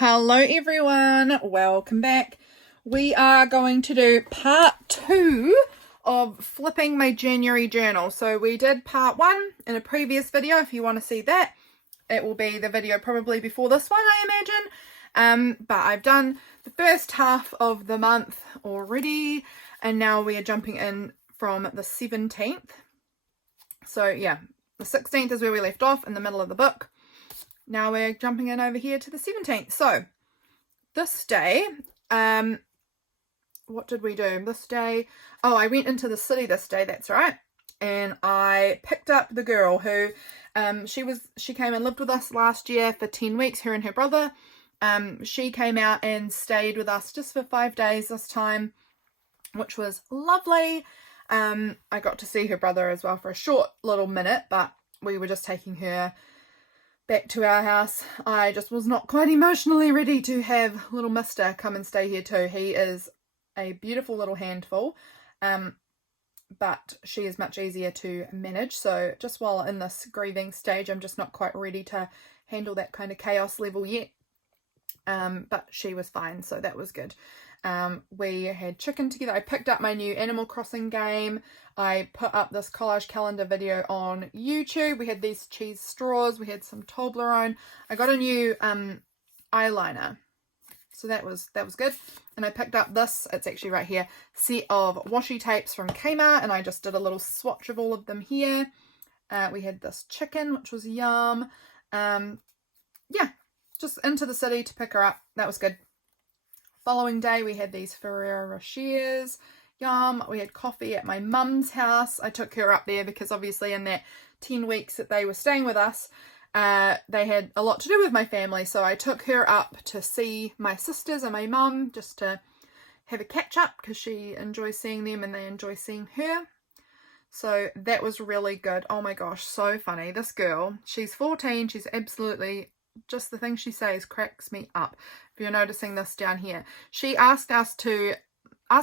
Hello everyone, welcome back. We are going to do part 2 of flipping my January journal. So we did part 1 in a previous video. If you want to see that, it will be the video probably before this one, I imagine. But I've done the first half of the month already, and now we are jumping in from the 17th. So yeah, the 16th is where we left off in the middle of the book. Now we're jumping in over here to the 17th. So this day, what did we do this day? Oh, I went into the city this day, that's right. And I picked up the girl who, she came and lived with us last year for 10 weeks, her and her brother. She came out and stayed with us just for 5 days this time, which was lovely. I got to see her brother as well for a short little minute, but we were just taking her back to our house. I just was not quite emotionally ready to have little mister come and stay here too. He is a beautiful little handful, but she is much easier to manage. So just while in this grieving stage, I'm just not quite ready to handle that kind of chaos level yet. But she was fine, so that was good. We had chicken together. I picked up my new Animal Crossing game. I put up this collage calendar video on YouTube. We had these cheese straws. We had some Toblerone. I got a new eyeliner, so that was good. And I picked up this, it's actually right here, set of washi tapes from Kmart, and I just did a little swatch of all of them here. We had this chicken, which was yum. Yeah, just into the city to pick her up. That was good. Following day, we had these Ferrero Rochers. Yum. We had coffee at my mum's house. I took her up there because obviously in that 10 weeks that they were staying with us, they had a lot to do with my family. So I took her up to see my sisters and my mum just to have a catch up because she enjoys seeing them and they enjoy seeing her. So that was really good. Oh my gosh, so funny. This girl, she's 14. She's absolutely, just the thing she says cracks me up. If you're noticing this down here, she asked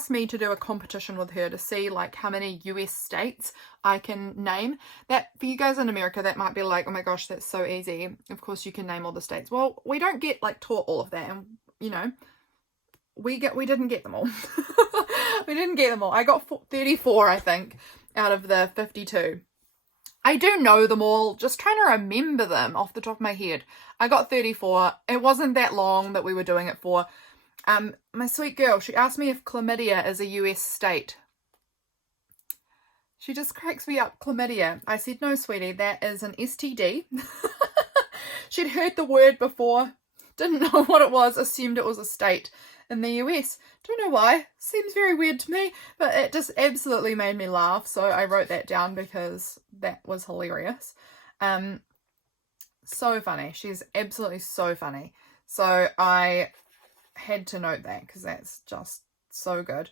me to do a competition with her to see like how many US states I can name. That for you guys in America, that might be like, oh my gosh, that's so easy. Of course you can name all the states. Well, we don't get like taught all of that, and you know, we didn't get them all. We didn't get them all. I got 34, I think, out of the 52. I do know them all, just trying to remember them off the top of my head. I got 34. It wasn't that long that we were doing it for. My sweet girl, she asked me if chlamydia is a US state. She just cracks me up, chlamydia. I said, no, sweetie, that is an STD. She'd heard the word before, didn't know what it was, assumed it was a state in the US. Don't know why. Seems very weird to me, but it just absolutely made me laugh. So I wrote that down because that was hilarious. So funny. She's absolutely so funny. So I had to note that because that's just so good.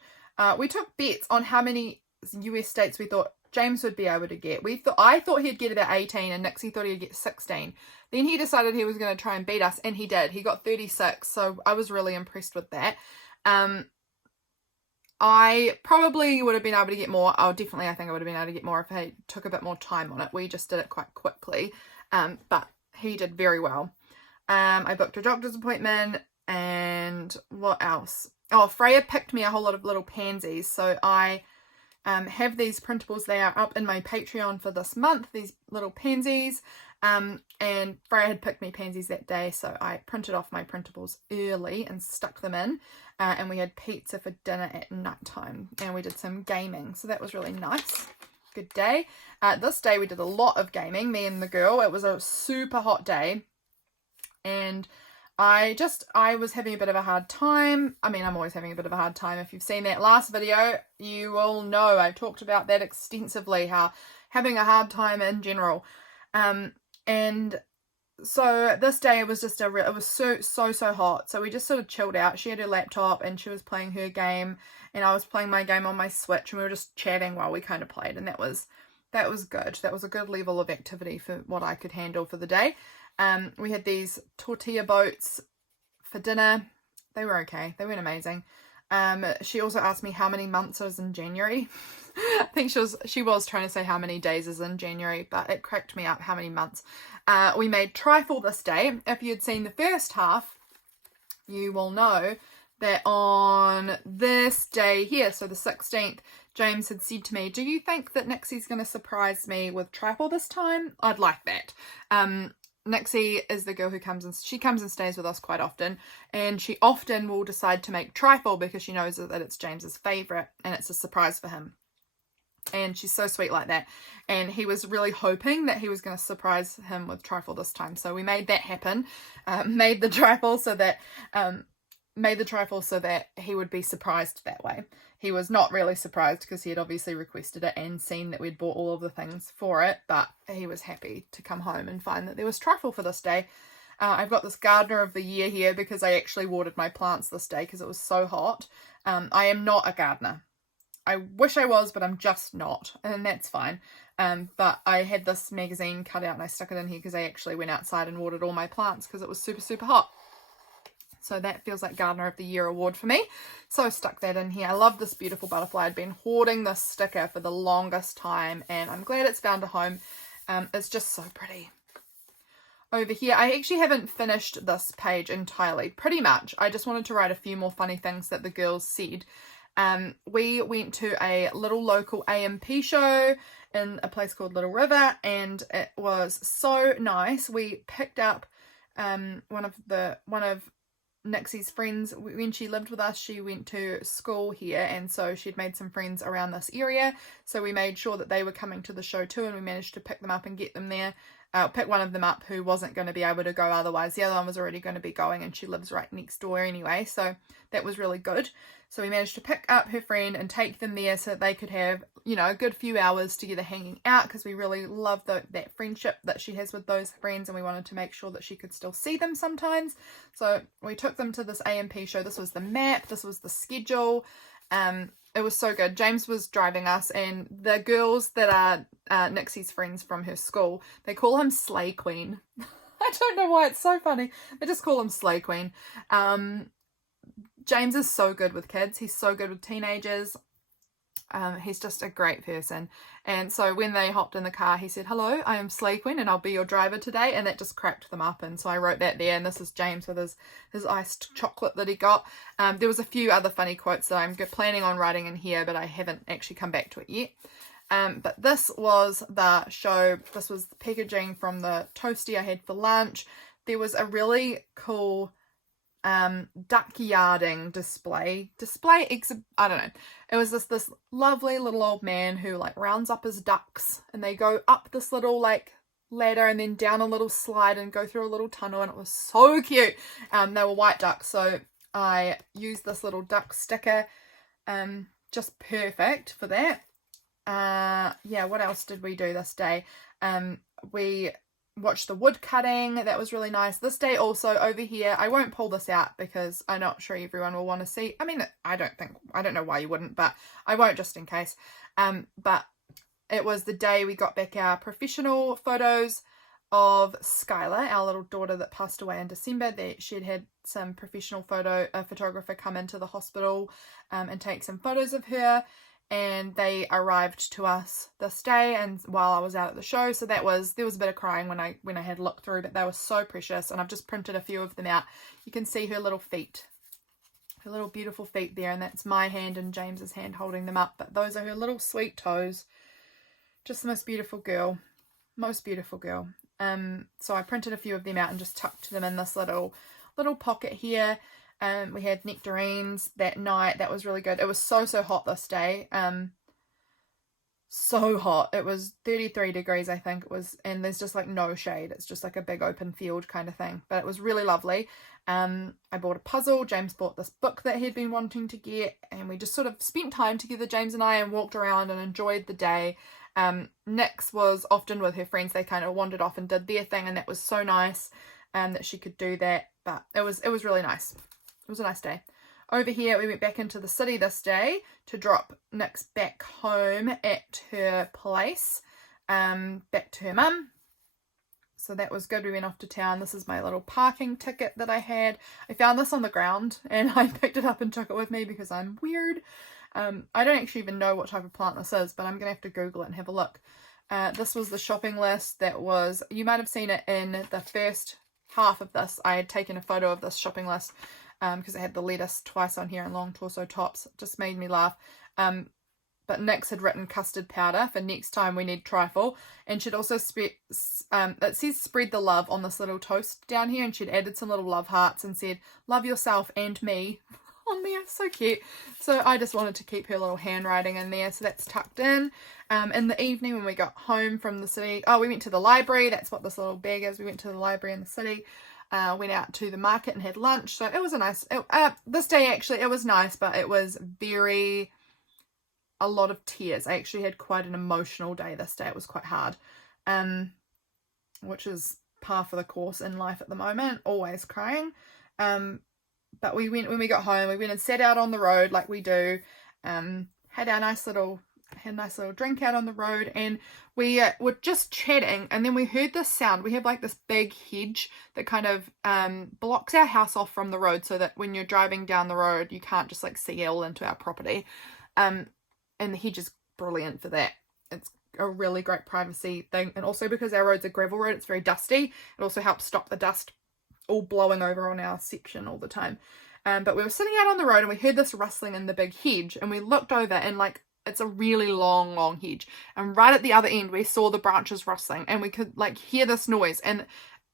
We took bets on how many US states we thought James would be able to get. I thought he'd get about 18 and Nixie thought he'd get 16. Then he decided he was going to try and beat us, and he did. He got 36, so I was really impressed with that. I probably would have been able to get more. I think I would have been able to get more if I took a bit more time on it. We just did it quite quickly, but he did very well. I booked a doctor's appointment, and what else? Oh, Freya picked me a whole lot of little pansies, so I have these printables. They are up in my Patreon for this month, these little pansies, and Freya had picked me pansies that day, so I printed off my printables early and stuck them in, and we had pizza for dinner at night time, and we did some gaming, so that was really nice. Good day. This day we did a lot of gaming, me and the girl. It was a super hot day, and I was having a bit of a hard time. I mean, I'm always having a bit of a hard time. If you've seen that last video, you will know I talked about that extensively, how having a hard time in general. And so this day it was just it was so hot. So we just sort of chilled out. She had her laptop and she was playing her game, and I was playing my game on my Switch, and we were just chatting while we kind of played, and that was good. That was a good level of activity for what I could handle for the day. We had these tortilla boats for dinner. They were okay. They weren't amazing. She also asked me how many months I was in January. I think she was trying to say how many days is in January, but it cracked me up how many months. We made trifle this day. If you'd seen the first half you will know that on this day here, so the 16th, James had said to me, do you think that Nixie's going to surprise me with trifle this time? I'd like that. Nixie is the girl who comes and stays with us quite often, and she often will decide to make trifle because she knows that it's James's favourite and it's a surprise for him. And she's so sweet like that. And he was really hoping that he was going to surprise him with trifle this time. So we made that happen. Made the trifle so that he would be surprised that way. He was not really surprised because he had obviously requested it and seen that we'd bought all of the things for it. But he was happy to come home and find that there was trifle for this day. I've got this Gardener of the Year here because I actually watered my plants this day because it was so hot. I am not a gardener. I wish I was, but I'm just not, and that's fine. But I had this magazine cut out and I stuck it in here because I actually went outside and watered all my plants because it was super, super hot. So that feels like Gardener of the Year award for me. So I stuck that in here. I love this beautiful butterfly. I'd been hoarding this sticker for the longest time, and I'm glad it's found a home. It's just so pretty. Over here, I actually haven't finished this page entirely, pretty much. I just wanted to write a few more funny things that the girls said. We went to a little local AMP show in a place called Little River, and it was so nice. We picked up one of Nixie's friends. When she lived with us, she went to school here, and so she'd made some friends around this area, so we made sure that they were coming to the show too, and we managed to pick them up and get them there. Pick one of them up who wasn't going to be able to go otherwise. The other one was already going to be going, and she lives right next door anyway, so that was really good. So we managed to pick up her friend and take them there so that they could have, you know, a good few hours together hanging out, because we really love that friendship that she has with those friends, and we wanted to make sure that she could still see them sometimes. So we took them to this AMP show. This was the map, this was the schedule. It was so good. James was driving us, and the girls that are Nixie's friends from her school, they call him Slay Queen. I don't know why, it's so funny. They just call him Slay Queen. James is so good with kids. He's so good with teenagers. He's just a great person. And so when they hopped in the car, he said, hello, I am Slay Queen and I'll be your driver today. And that just cracked them up. And so I wrote that there. And this is James with his iced chocolate that he got. There was a few other funny quotes that I'm planning on writing in here, but I haven't actually come back to it yet. But this was the show. This was the packaging from the toasty I had for lunch. There was a really cool duck yarding display I don't know. It was this lovely little old man who like rounds up his ducks, and they go up this little like ladder and then down a little slide and go through a little tunnel, and it was so cute. They were white ducks, so I used this little duck sticker, just perfect for that. Yeah, what else did we do this day? We watched the wood cutting. That was really nice. This day also over here, I won't pull this out because I'm not sure everyone will want to see. I mean, I don't know why you wouldn't, but I won't just in case. But it was the day we got back our professional photos of Skylar, our little daughter that passed away in December. That she'd had some professional photographer come into the hospital and take some photos of her. And they arrived to us this day, and while I was out at the show, so there was a bit of crying when I had looked through, but they were so precious, and I've just printed a few of them out. You can see her little feet, her little beautiful feet there, and that's my hand and James's hand holding them up, but those are her little sweet toes. Just the most beautiful girl, so I printed a few of them out and just tucked them in this little pocket here. We had nectarines that night. That was really good. It was so hot this day. So hot. It was 33 degrees, I think it was, and there's just like no shade. It's just like a big open field kind of thing, but it was really lovely. I bought a puzzle. James bought this book that he'd been wanting to get, and we just sort of spent time together, James and I, and walked around and enjoyed the day. Nix was often with her friends. They kind of wandered off and did their thing, and that was so nice that she could do that, but it was really nice. It was a nice day. Over here, we went back into the city this day to drop Nix back home at her place, back to her mum. So that was good. We went off to town. This is my little parking ticket that I had. I found this on the ground and I picked it up and took it with me because I'm weird. I don't actually even know what type of plant this is, but I'm going to have to Google it and have a look. This was the shopping list that was, you might have seen it in the first half of this. I had taken a photo of this shopping list. because it had the lettuce twice on here and long torso tops. It just made me laugh. But Nyx had written custard powder for next time we need trifle, and she'd also it says spread the love on this little toast down here, and she'd added some little love hearts and said love yourself and me on there. So cute. So I just wanted to keep her little handwriting in there, so that's tucked in. In the evening when we got home from the city, we went to the library. That's what this little bag is. We went to the library in the city. Went out to the market and had lunch. So it was a nice, this day actually, it was nice, but it was a lot of tears. I actually had quite an emotional day this day. It was quite hard, which is par for the course in life at the moment, always crying. But when we got home, we went and sat out on the road like we do, had a nice little drink out on the road, and we were just chatting, and then we heard this sound. We have like this big hedge that kind of blocks our house off from the road, so that when you're driving down the road you can't just like see all into our property. And the hedge is brilliant for that. It's a really great privacy thing, and also because our road's a gravel road, it's very dusty. It also helps stop the dust all blowing over on our section all the time. But we were sitting out on the road and we heard this rustling in the big hedge, and we looked over, and like it's a really long hedge, and right at the other end we saw the branches rustling, and we could like hear this noise, and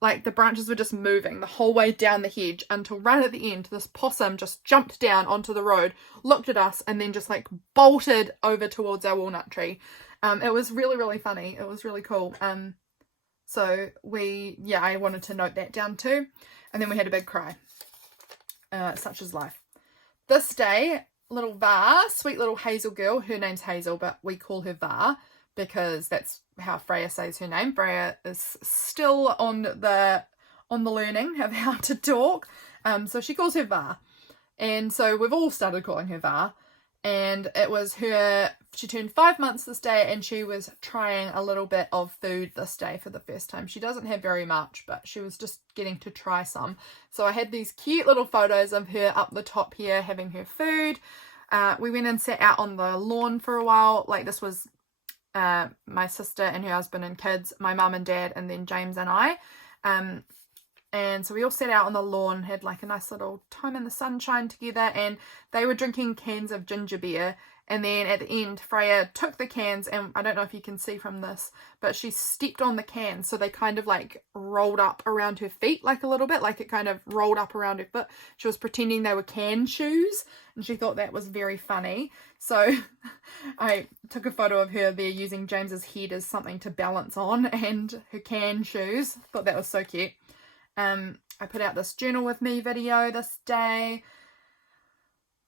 like the branches were just moving the whole way down the hedge until right at the end this possum just jumped down onto the road, looked at us, and then just like bolted over towards our walnut tree. It was really funny. It was really cool. So I wanted to note that down too. And then we had a big cry. Such is life. This day, little Va, sweet little Hazel girl, her name's Hazel, but we call her Va because that's how Freya says her name. Freya is still on the learning of how to talk. So she calls her Va. And so we've all started calling her Va. And it was she turned 5 months this day, and she was trying a little bit of food this day for the first time. She doesn't have very much, but she was just getting to try some. So I had these cute little photos of her up the top here having her food. We went and sat out on the lawn for a while. Like this was my sister and her husband and kids, my mum and dad, and then James and I. And so we all sat out on the lawn, had like a nice little time in the sunshine together, and they were drinking cans of ginger beer. And then at the end, Freya took the cans, and I don't know if you can see from this, but she stepped on the cans, so they kind of like rolled up around her feet like a little bit, like it kind of rolled up around her foot. She was pretending they were can shoes, and she thought that was very funny. So I took a photo of her there using James's head as something to balance on, and her can shoes. Thought that was so cute. I put out this journal with me video this day.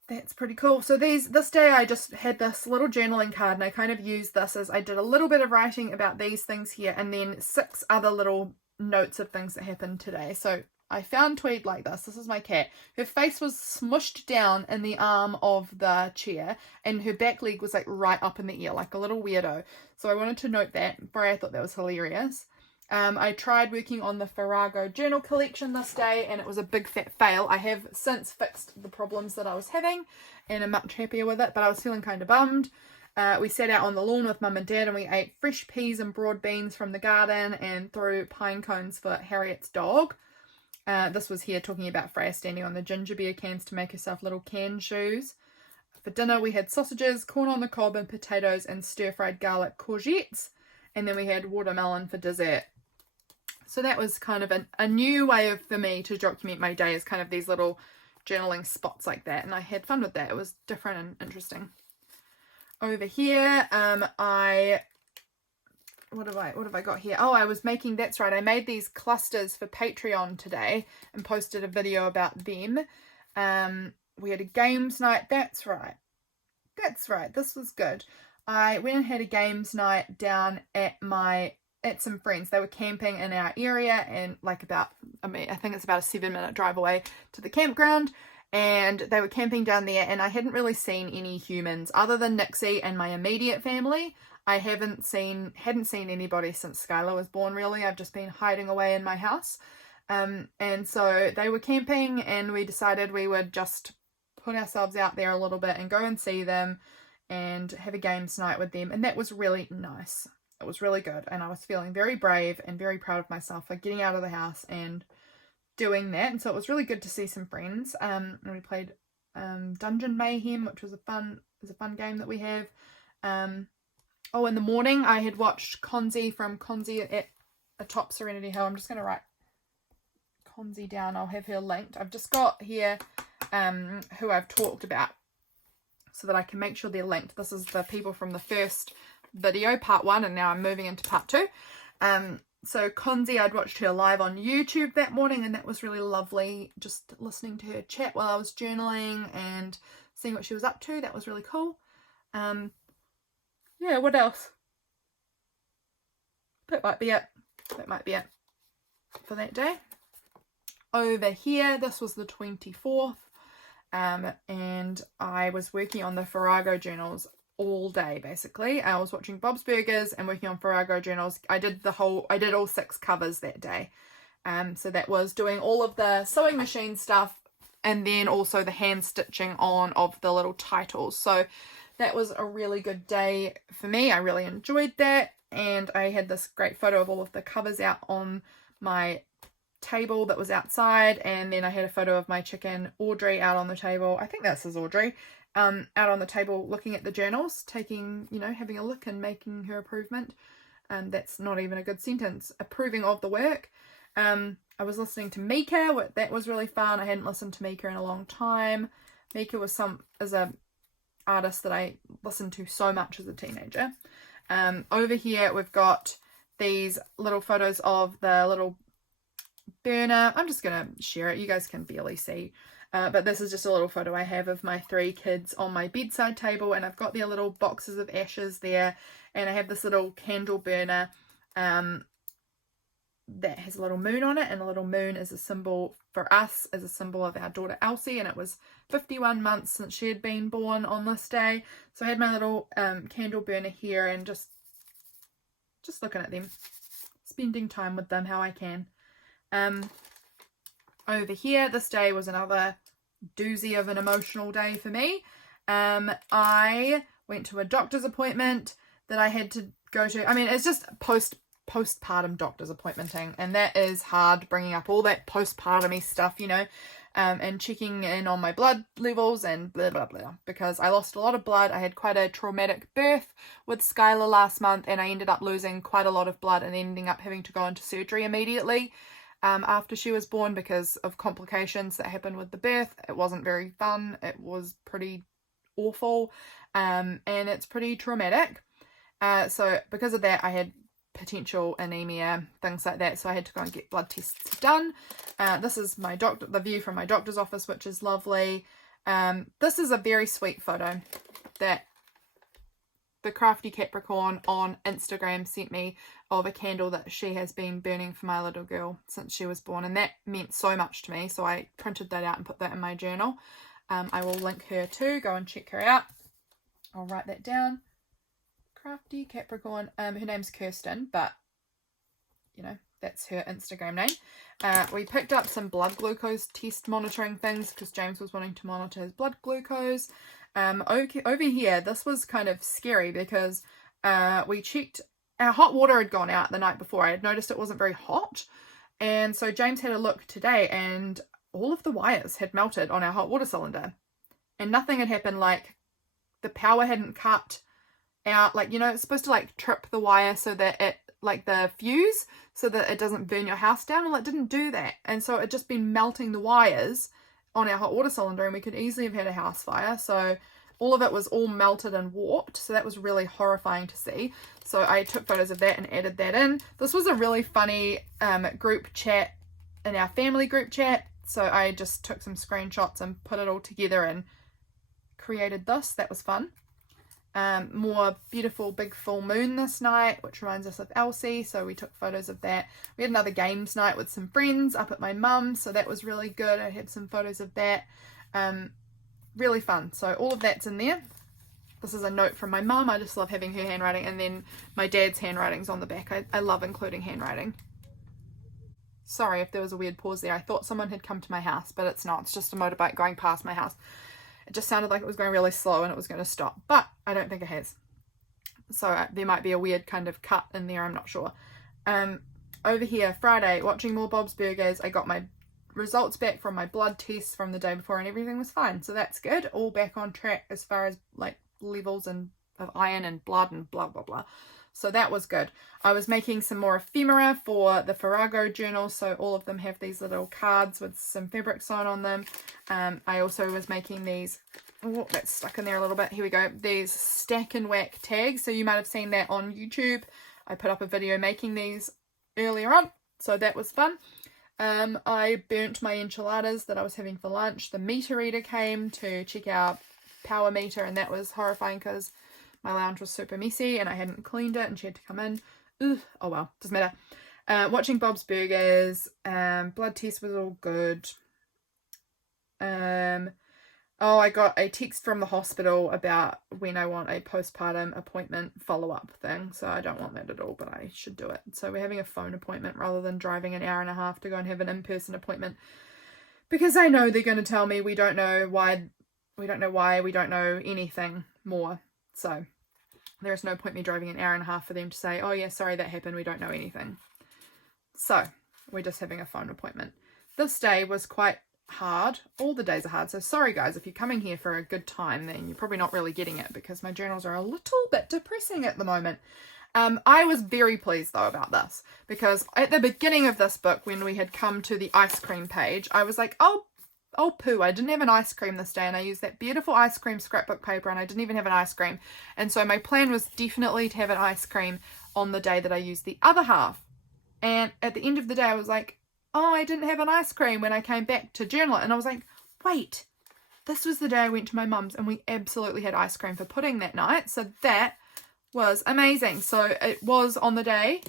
That's pretty cool. So this day I just had this little journaling card, and I kind of used this as I did a little bit of writing about these things here, and then 6 other little notes of things that happened today. So I found Tweed like this. This is my cat. Her face was smushed down in the arm of the chair, and her back leg was like right up in the ear, like a little weirdo. So I wanted to note that. I thought that was hilarious. I tried working on the Farrago journal collection this day, and it was a big fat fail. I have since fixed the problems that I was having, and I'm much happier with it, but I was feeling kind of bummed. We sat out on the lawn with mum and dad, and we ate fresh peas and broad beans from the garden and threw pine cones for Harriet's dog. This was here talking about Freya standing on the ginger beer cans to make herself little can shoes. For dinner we had sausages, corn on the cob and potatoes and stir-fried garlic courgettes, and then we had watermelon for dessert. So that was kind of a new way for me to document my day, is kind of these little journaling spots like that, and I had fun with that. It was different and interesting. Over here, what have I got here? Oh, I was making, that's right, I made these clusters for Patreon today and posted a video about them. We had a games night, that's right, this was good. I went and had a games night down at some friends. They were camping in our area, and I think it's about a 7-minute drive away to the campground, and they were camping down there, and I hadn't really seen any humans other than Nixie and my immediate family. I hadn't seen anybody since Skylar was born, really. I've just been hiding away in my house. And so they were camping, and we decided we would just put ourselves out there a little bit and go and see them and have a games night with them, and that was really nice. It was really good, and I was feeling very brave and very proud of myself for getting out of the house and doing that, and so it was really good to see some friends. And we played Dungeon Mayhem, which was a fun game that we have. Oh, in the morning I had watched Conzi from Conzi at Atop Serenity Hill. I'm just going to write Conzi down. I'll have her linked. I've just got here who I've talked about so that I can make sure they're linked. This is the people from the first video, part 1, and now I'm moving into part 2. So Conzi, I'd watched her live on YouTube that morning, and that was really lovely. Just listening to her chat while I was journaling and seeing what she was up to. That was really cool. Yeah, what else? That might be it. That might be it for that day. Over here, this was the 24th, and I was working on the Farrago journals all day, basically. I was watching Bob's Burgers and working on Farrago journals. I did all 6 covers that day. So that was doing all of the sewing machine stuff and then also the hand stitching on of the little titles. So that was a really good day for me. I really enjoyed that, and I had this great photo of all of the covers out on my table that was outside, and then I had a photo of my chicken Audrey out on the table. I think this is Audrey. Out on the table looking at the journals, taking, having a look and making her improvement. That's not even a good sentence. Approving of the work. I was listening to Mika. That was really fun. I hadn't listened to Mika in a long time. Mika is a artist that I listened to so much as a teenager. Over here we've got these little photos of the little burner. I'm just going to share it. You guys can barely see. But this is just a little photo I have of my 3 kids on my bedside table, and I've got their little boxes of ashes there, and I have this little candle burner that has a little moon on it, and a little moon is a symbol for us, as a symbol of our daughter Elsie, and it was 51 months since she had been born on this day. So I had my little candle burner here, and just looking at them, spending time with them how I can. Over here, this day was another doozy of an emotional day for me. I went to a doctor's appointment that I had to go to. I mean, it's just postpartum doctor's appointmenting, and that is hard, bringing up all that postpartum-y stuff, and checking in on my blood levels and blah blah blah, because I lost a lot of blood. I had quite a traumatic birth with Skylar last month, and I ended up losing quite a lot of blood and ending up having to go into surgery immediately after she was born because of complications that happened with the birth. It wasn't very fun. It was pretty awful, and it's pretty traumatic. So because of that, I had potential anemia, things like that, so I had to go and get blood tests done. This is the view from my doctor's office, which is lovely. This is a very sweet photo that the Crafty Capricorn on Instagram sent me of a candle that she has been burning for my little girl since she was born, and that meant so much to me, so I printed that out and put that in my journal. I will link her too. Go and check her out. I'll write that down. Crafty Capricorn. Her name's Kirsten, but that's her Instagram name. We picked up some blood glucose test monitoring things because James was wanting to monitor his blood glucose. Over here, this was kind of scary because we checked. Our hot water had gone out the night before. I had noticed it wasn't very hot, and so James had a look today, and all of the wires had melted on our hot water cylinder, and nothing had happened. Like, the power hadn't cut out, it's supposed to trip the wire so that it, the fuse, so that it doesn't burn your house down. Well, it didn't do that, and so it just been melting the wires on our hot water cylinder, and we could easily have had a house fire. So all of it was all melted and warped, so that was really horrifying to see. So I took photos of that and added that in. This was a really funny group chat in our family group chat, so I just took some screenshots and put it all together and created this. That was fun. More beautiful big full moon this night, which reminds us of Elsie, so we took photos of that. We had another games night with some friends up at my mum's, so that was really good. I had some photos of that. Really fun. So all of that's in there. This is a note from my mum. I just love having her handwriting, and then my dad's handwriting's on the back. I love including handwriting. Sorry if there was a weird pause there. I thought someone had come to my house, but it's not. It's just a motorbike going past my house. It just sounded like it was going really slow and it was going to stop, but I don't think it has. So there might be a weird kind of cut in there, I'm not sure. Over here, Friday, watching more Bob's Burgers. I got my results back from my blood tests from the day before and everything was fine. So that's good. All back on track as far as like levels and of iron and blood and blah, blah, blah. So that was good. I was making some more ephemera for the Farrago journal. So all of them have these little cards with some fabric sewn on them. I also was making these, oh, that's stuck in there a little bit. Here we go. These stack and whack tags. So you might have seen that on YouTube. I put up a video making these earlier on. So that was fun. I burnt my enchiladas that I was having for lunch. The meter reader came to check our power meter, and that was horrifying because my lounge was super messy and I hadn't cleaned it and she had to come in. Ugh, oh well, doesn't matter. Watching Bob's Burgers. Blood test was all good. Oh, I got a text from the hospital about when I want a postpartum appointment follow-up thing. So I don't want that at all, but I should do it. So we're having a phone appointment rather than driving an hour and a half to go and have an in-person appointment. Because I know they're going to tell me we don't know why, we don't know anything more. So there is no point me driving an hour and a half for them to say, oh yeah, sorry, that happened, we don't know anything. So we're just having a phone appointment. This day was quite hard. All the days are hard. So sorry guys, if you're coming here for a good time, then you're probably not really getting it because my journals are a little bit depressing at the moment. I was very pleased though about this because at the beginning of this book, when we had come to the ice cream page, I was like, oh poo, I didn't have an ice cream this day, and I used that beautiful ice cream scrapbook paper and I didn't even have an ice cream. And so my plan was definitely to have an ice cream on the day that I used the other half. And at the end of the day I was like, oh, I didn't have an ice cream when I came back to journal it. And I was like, wait, this was the day I went to my mum's and we absolutely had ice cream for pudding that night. So that was amazing. So it was on the day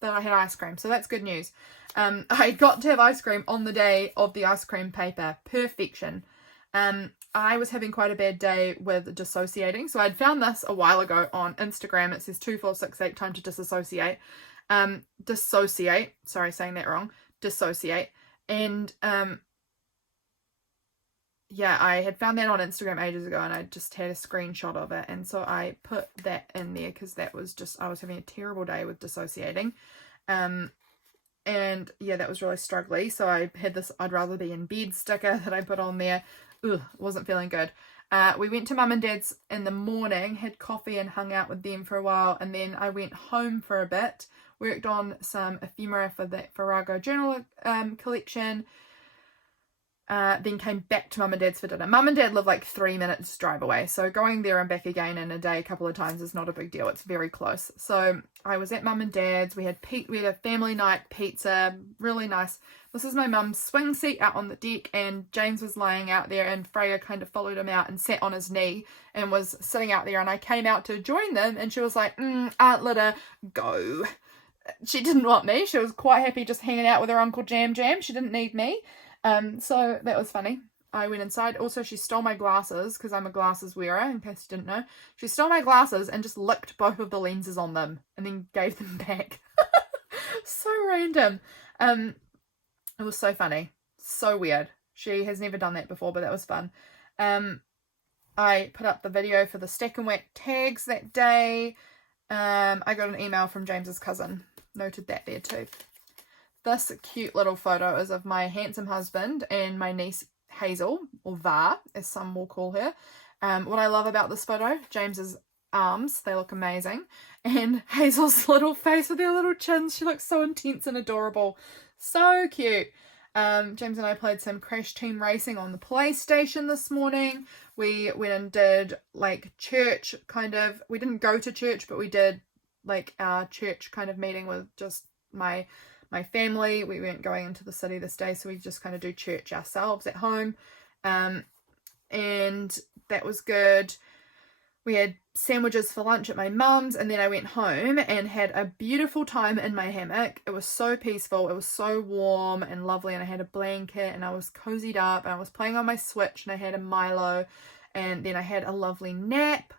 that I had ice cream. So that's good news. I got to have ice cream on the day of the ice cream paper. Perfection. I was having quite a bad day with dissociating. So I'd found this a while ago on Instagram. It says 2468 time to disassociate. Dissociate. Sorry, saying that wrong. Dissociate. And yeah, I had found that on Instagram ages ago and I just had a screenshot of it. And so I put that in there because that was just, I was having a terrible day with dissociating. And yeah, that was really struggly. So I had this I'd rather be in bed sticker that I put on there. Ugh, wasn't feeling good. We went to Mum and Dad's in the morning, had coffee and hung out with them for a while. And then I went home for a bit, worked on some ephemera for that Farrago journal collection. Then came back to Mum and Dad's for dinner. Mum and Dad live like 3 minutes drive away. So going there and back again in a day a couple of times is not a big deal. It's very close. So I was at Mum and Dad's. We had a family night pizza. Really nice. This is my mum's swing seat out on the deck and James was lying out there and Freya kind of followed him out and sat on his knee and was sitting out there and I came out to join them and she was like, Aunt Lyda, go. She didn't want me. She was quite happy just hanging out with her Uncle Jam. She didn't need me. So that was funny. I went inside. Also, she stole my glasses because I'm a glasses wearer, in case you didn't know. She stole my glasses and just licked both of the lenses on them and then gave them back. So random. It was so funny. So weird. She has never done that before, but that was fun. I put up the video for the stack and whack tags that day. I got an email from James's cousin. Noted that there too. This cute little photo is of my handsome husband and my niece Hazel, or Va, as some will call her. What I love about this photo, James's arms, they look amazing. And Hazel's little face with her little chins, she looks so intense and adorable. So cute. James and I played some Crash Team Racing on the PlayStation this morning. We went and did like church kind of, we didn't go to church, but we did like our church kind of meeting with just my family. We weren't going into the city this day, so we just kind of do church ourselves at home. And that was good. We had sandwiches for lunch at my mum's, and then I went home and had a beautiful time in my hammock. It was so peaceful. It was so warm and lovely, and I had a blanket and I was cozied up and I was playing on my Switch and I had a Milo and then I had a lovely nap.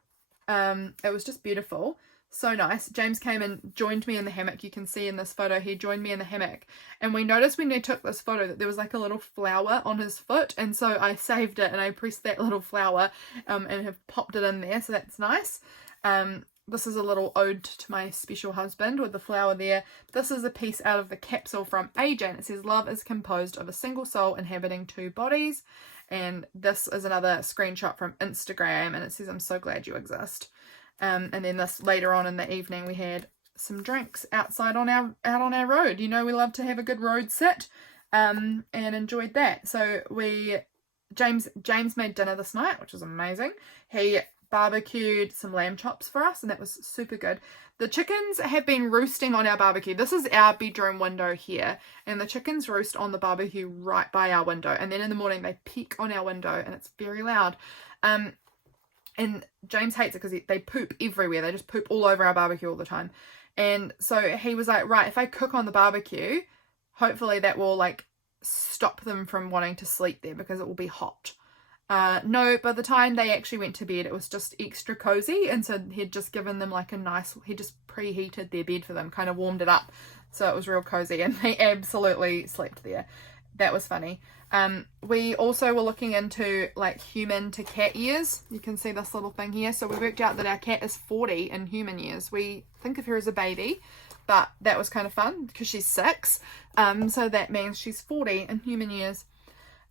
It was just beautiful. So nice. James came and joined me in the hammock. You can see in this photo, he joined me in the hammock. And we noticed when we took this photo that there was like a little flower on his foot. And so I saved it and I pressed that little flower and have popped it in there. So that's nice. this is a little ode to my special husband with the flower there. This is a piece out of the capsule from AJ, and it says, love is composed of a single soul inhabiting two bodies. And this is another screenshot from Instagram, and it says, I'm so glad you exist. And then this later on in the evening, we had some drinks outside on our road. You know, we love to have a good road sit, and enjoyed that. So James made dinner this night, which was amazing. He barbecued some lamb chops for us, and that was super good. The chickens have been roosting on our barbecue. This is our bedroom window here, and the chickens roost on the barbecue right by our window, and then in the morning they peek on our window, and it's very loud. And James hates it because they poop everywhere. They just poop all over our barbecue all the time. And so he was like, right, if I cook on the barbecue, hopefully that will like stop them from wanting to sleep there because it will be hot. No, by the time they actually went to bed, it was just extra cozy, and so he'd just given them like he just preheated their bed for them, kind of warmed it up, so it was real cozy, and they absolutely slept there. That was funny. We also were looking into like human to cat years. You can see this little thing here. So we worked out that our cat is 40 in human years. We think of her as a baby, but that was kind of fun because she's 6. So that means she's 40 in human years.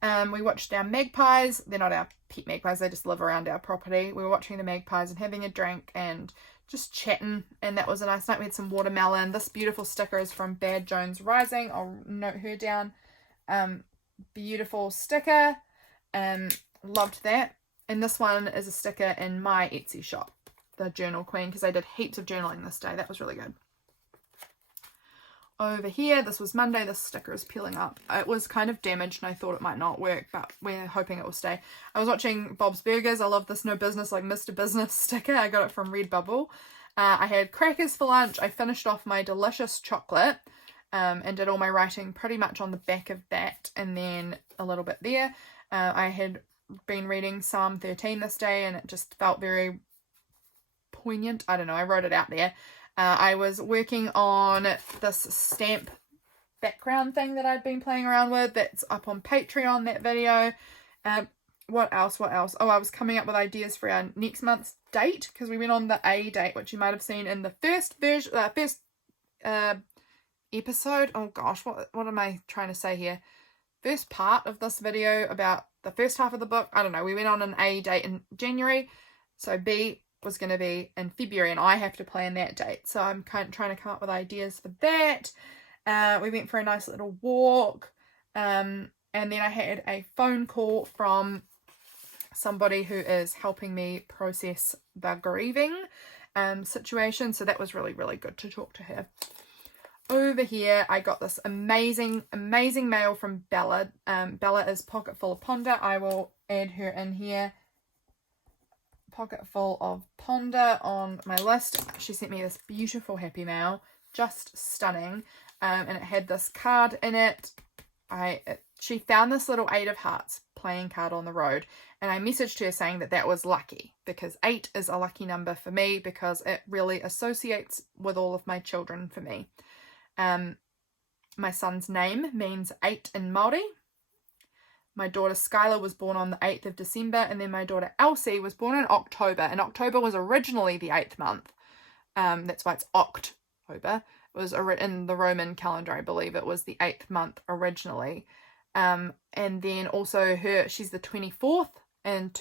We watched our magpies. They're not our pet magpies, they just live around our property. We were watching the magpies and having a drink and just chatting, and that was a nice night. We had some watermelon. This beautiful sticker is from Bad Jones Rising. I'll note her down. Beautiful sticker. Loved that. And this one is a sticker in my Etsy shop, the Journal Queen, because I did heaps of journaling this day. That was really good. Over here, this was Monday. This sticker is peeling up. It was kind of damaged and I thought it might not work, but we're hoping it will stay. I was watching Bob's Burgers. I love this No Business Like Mr. Business sticker. I got it from Redbubble. I had crackers for lunch. I finished off my delicious chocolate and did all my writing pretty much on the back of that, and then a little bit there. I had been reading Psalm 13 this day and it just felt very poignant. I don't know. I wrote it out there. I was working on this stamp background thing that I'd been playing around with. That's up on Patreon, that video. What else? Oh, I was coming up with ideas for our next month's date, because we went on the A date, which you might have seen in the first episode. Oh gosh, what am I trying to say here? First part of this video about the first half of the book. I don't know. We went on an A date in January, so B was going to be in February, and I have to plan that date, so I'm kind of trying to come up with ideas for that. We went for a nice little walk, and then I had a phone call from somebody who is helping me process the grieving situation, so that was really, really good to talk to her. Over here, I got this amazing mail from Bella. Bella is Pocket Full of Ponder. I will add her in here. Pocket Full of Ponder on my list. She sent me this beautiful happy mail, just stunning, and it had this card in it. She found this little 8 of hearts playing card on the road, and I messaged her saying that was lucky, because 8 is a lucky number for me, because it really associates with all of my children for me. My son's name means 8 in Māori. My daughter Skylar was born on the 8th of December, and then my daughter Elsie was born in October, and October was originally the 8th month. That's why it's October. It was in the Roman calendar, I believe it was the 8th month originally. And then also she's the 24th, and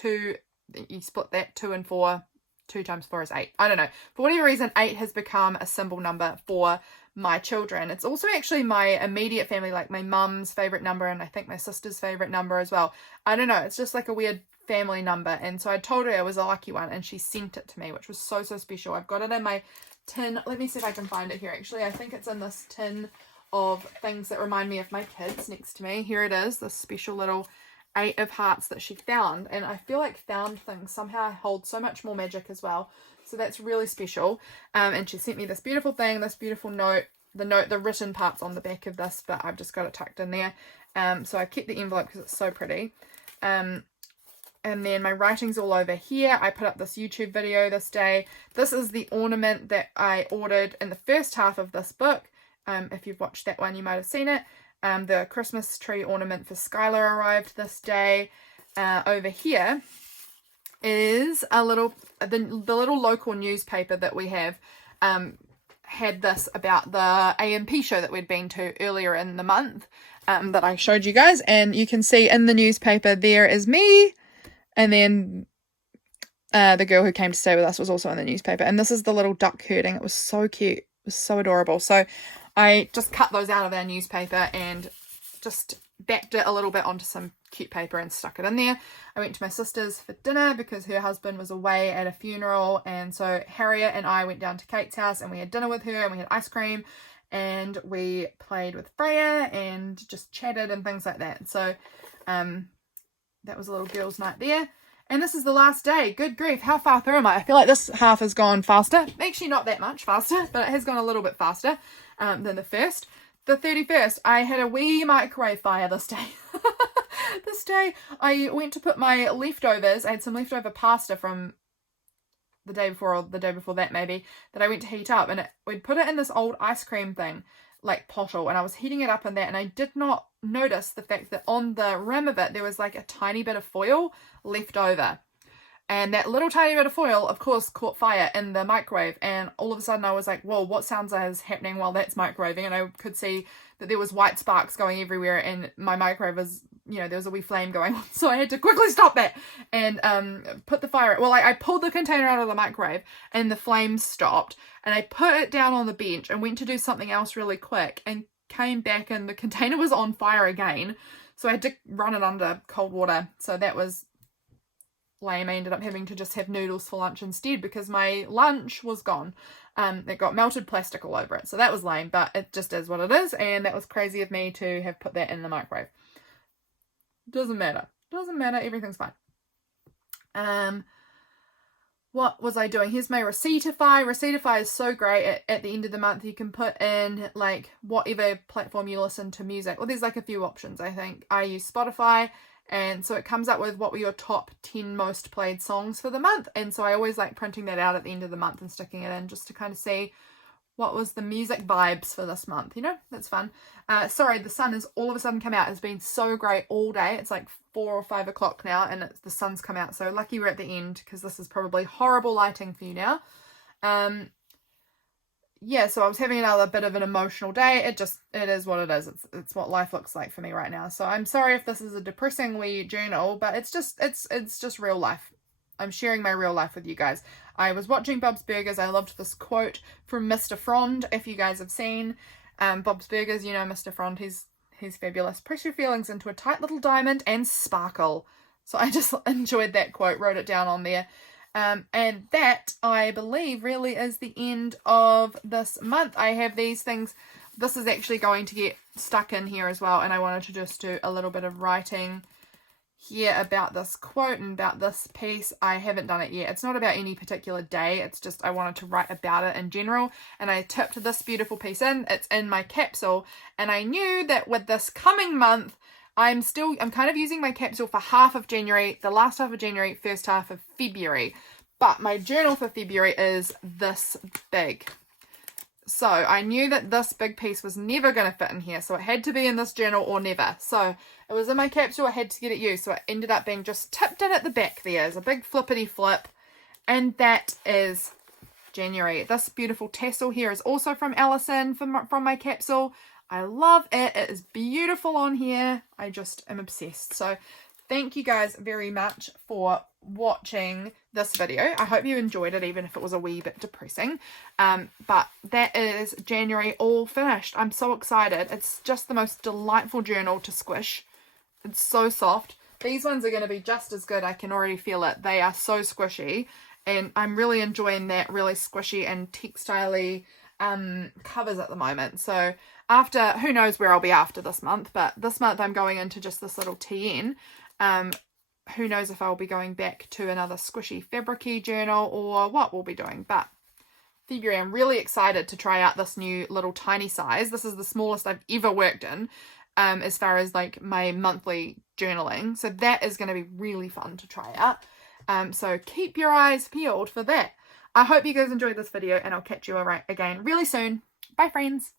you split that, 2 and 4, 2 times 4 is 8. I don't know. For whatever reason, 8 has become a symbol number for my children. It's also actually my immediate family, like my mum's favorite number, and I think my sister's favorite number as well. I don't know, it's just like a weird family number, and so I told her it was a lucky one, and she sent it to me, which was so special. I've got it in my tin. Let me see if I can find it here. Actually, I think it's in this tin of things that remind me of my kids next to me. Here it is, this special little 8 of hearts that she found, and I feel like found things somehow hold so much more magic as well. So that's really special. And she sent me this beautiful thing, this beautiful note. The written part's on the back of this, but I've just got it tucked in there. So I kept the envelope because it's so pretty. And then my writing's all over here. I put up this YouTube video this day. This is the ornament that I ordered in the first half of this book. If you've watched that one, you might have seen it. The Christmas tree ornament for Skylar arrived this day. Over here, is a little, the little local newspaper that we have had this about the AMP show that we'd been to earlier in the month that I showed you guys. And you can see in the newspaper there is me, and then the girl who came to stay with us was also in the newspaper. And this is the little duck herding. It was so cute. It was so adorable. So I just cut those out of our newspaper and just backed it a little bit onto some cute paper and stuck it in there. I went to my sister's for dinner because her husband was away at a funeral, and so Harriet and I went down to Kate's house and we had dinner with her, and we had ice cream and we played with Freya and just chatted and things like that. So that was a little girls' night there. And this is the last day. Good grief, how far through am I? I feel like this half has gone faster. Actually not that much faster, but it has gone a little bit faster than the first. The 31st, I had a wee microwave fire this day. This day, I went to put my leftovers. I had some leftover pasta from the day before, or the day before that maybe, that I went to heat up. And we'd put it in this old ice cream thing, like pottle. And I was heating it up in that. And I did not notice the fact that on the rim of it, there was like a tiny bit of foil left over. And that little tiny bit of foil, of course, caught fire in the microwave. And all of a sudden I was like, whoa, what sounds is happening while that's microwaving? And I could see that there was white sparks going everywhere. And my microwave was, you know, there was a wee flame going on. So I had to quickly stop that and put the fire. Well, I pulled the container out of the microwave and the flames stopped. And I put it down on the bench and went to do something else really quick and came back and the container was on fire again. So I had to run it under cold water. So that was lame. I ended up having to just have noodles for lunch instead because my lunch was gone. It got melted plastic all over it. So that was lame, but it just is what it is. And that was crazy of me to have put that in the microwave. Doesn't matter. Doesn't matter. Everything's fine. What was I doing? Here's my Receiptify. Receiptify is so great. At the end of the month, you can put in like whatever platform you listen to music. Well, there's like a few options, I think. I use Spotify. And so it comes up with what were your top 10 most played songs for the month. And so I always like printing that out at the end of the month and sticking it in just to kind of see what was the music vibes for this month. You know, that's fun. Sorry, the sun has all of a sudden come out. It's been so great all day. It's like 4 or 5 o'clock now and the sun's come out. So lucky we're at the end because this is probably horrible lighting for you now. Yeah, so I was having another bit of an emotional day. It is what it is. It's what life looks like for me right now. So I'm sorry if this is a depressing wee journal, but it's just real life. I'm sharing my real life with you guys. I was watching Bob's Burgers. I loved this quote from Mr. Frond. If you guys have seen Bob's Burgers, you know Mr. Frond. He's fabulous. Press your feelings into a tight little diamond and sparkle. So I just enjoyed that quote, wrote it down on there. And that, I believe, really is the end of this month. I have these things. This is actually going to get stuck in here as well. And I wanted to just do a little bit of writing here about this quote and about this piece. I haven't done it yet. It's not about any particular day. It's just I wanted to write about it in general. And I tipped this beautiful piece in. It's in my capsule. And I knew that with this coming month, I'm kind of using my capsule for half of January, the last half of January, first half of February. But my journal for February is this big. So I knew that this big piece was never going to fit in here. So it had to be in this journal or never. So it was in my capsule. I had to get it used. So it ended up being just tipped in at the back there. There's a big flippity flip. And that is January. This beautiful tassel here is also from Alison from my capsule. I love it. It is beautiful on here. I just am obsessed. So thank you guys very much for watching this video. I hope you enjoyed it, even if it was a wee bit depressing. But that is January all finished. I'm so excited. It's just the most delightful journal to squish. It's so soft. These ones are going to be just as good. I can already feel it. They are so squishy. And I'm really enjoying that really squishy and textile-y covers at the moment. So after, who knows where I'll be after this month, but this month I'm going into just this little TN. Who knows if I'll be going back to another squishy fabric-y journal or what we'll be doing. But February, I'm really excited to try out this new little tiny size. This is the smallest I've ever worked in as far as like my monthly journaling. So that is going to be really fun to try out. So keep your eyes peeled for that. I hope you guys enjoyed this video and I'll catch you again really soon. Bye friends.